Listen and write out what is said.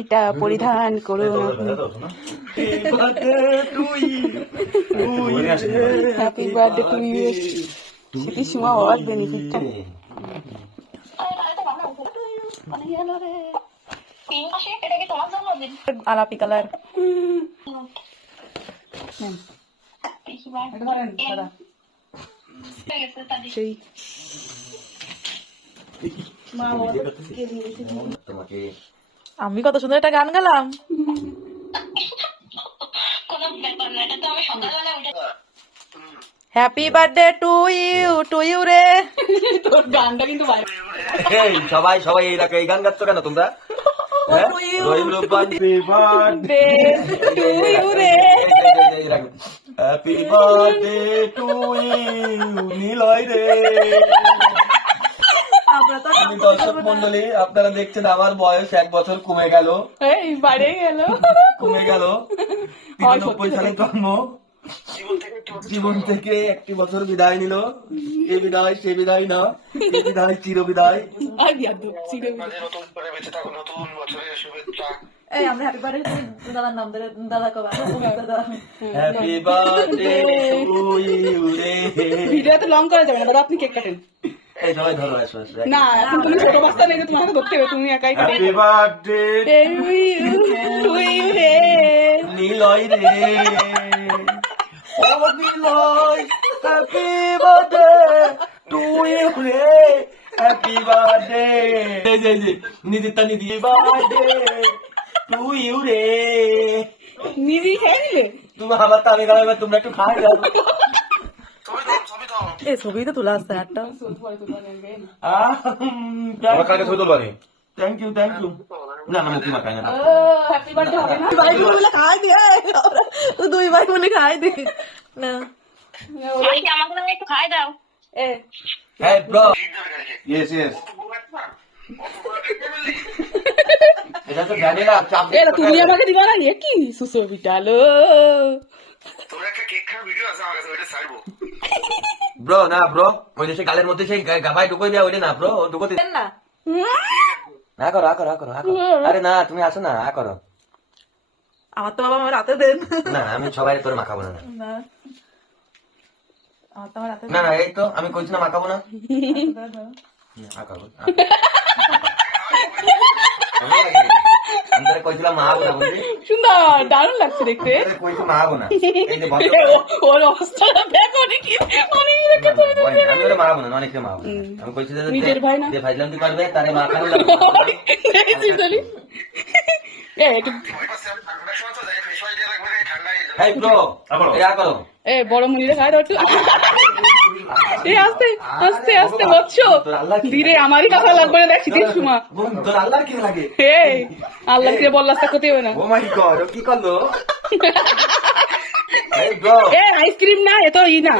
এটা পরিধান করুন। Happy birthday to you. শীতের সময় আওয়াজ বেনিফিটটা আলাপি কালার। সেই আমি কত সুন্দর একটা গান গালাম। হ্যাপি বার্থডে টু ইউ রে। তোর গানটা কিন্তু সবাই সবাই এই গান গাচ্ছ কেন তোমরা? Happy birthday to you Niloy রে। দর্শক মন্ডলী, আপনারা দেখছেন আমার বয়স 1 বছর কমে গেল, কমে গেল। 93 সালে জন্ম, জীবন থেকে 1 বছর বিদায় নিল। এ বিদায় সে বিদায় না, এ বিদায় চির বিদায়। হ্যাপি বার্থডে টু ইউ রে। ভিডিও তো লং করা যাবে না, দাদা আপনি কেক কাটেন। এই সবাই ধরো, আসো না এখন তুমি ছোট বাচ্চা নেই, তোমাকে ধরতে হবে, তুমি একাই কাটে। হ্যাপি বার্থডে টু ইউ রে নিলয় রে। ও Niloy, happy birthday to you রে। Happy birthday Nidita Nidi birthday to you রে। নিবি খেয়ে নিলে তুমি আমার তালে গাড়াবে, তোমরা একটু খাই দাও। এই ছবি তো তোলা আসছে একটা। কালকে ছবি তুলবানি। Thank you thank you. না না মুখি মাখাই না। হ্যাপি বার্থডে হবে না, ভাই বলে খাই দিয়ে তো দুই ভাই বলে খাই দে না। ভাই আমাকে একটু খাই দাও। এ Hey bro. Yes yes. এটা তো জানি না, চাপ এ তুমি আমাকে দিবা না, এ কি সুসো বিটালো। তোর একটা কেক খাওয়ার ভিডিও আছে আমার কাছে, ওইটা ছাড়বো। ব্রো না ব্রো, ওই যে সেই গালের মধ্যে সেই গাভাই ঢুকোই দেয়া, ওইটা না ব্রো, ঢুকোতে না না করো করো করো। আরে না তুমি আসো না, করো। আমার তো বাবা আমার রাতে দেন না আমি সবাই তোর মাখাবো না। না আমার তো আমার রাতে না না এই তো আমি কইছি না মাখাবো না। মাখাবো আমি তোরে কইছিলাম মাখাবো না, বুঝলি? সুন্দর দারুণ লাগছে দেখতে। তোরে কইছি মাখাবো না। এই যে বল, ওর অবস্থাটা দেখো নাকি অনেক আমি তোরে মাখাবো না, অনেকে মাখাবো না। আমি কইছি যে নিজের ভাই না, যে ভাইলাম তুই পারবে তারে মাখানো লাগবে। দেখেছিস তাহলে এ একটু ঠান্ডার সময় তো দেখে ফেস ওয়াশ দিয়ে রাখবে, ঠান্ডা হয়ে যাবে। হেই ব্রো ইয়া করো। এ বড় মুনিরে খাই দাও একটু। এ আস্তে আস্তে আস্তে বচ্চ ধীরে, আমারই কথা লাগবে না, দেখ শীতের সময়। তোর আল্লাহর কি লাগে? এই আল্লাহ কে বললাস তা করতে হবে না। ও মাই গড, ও কি করলো? এই ব্রো এ আইসক্রিম না, এ তো ই না।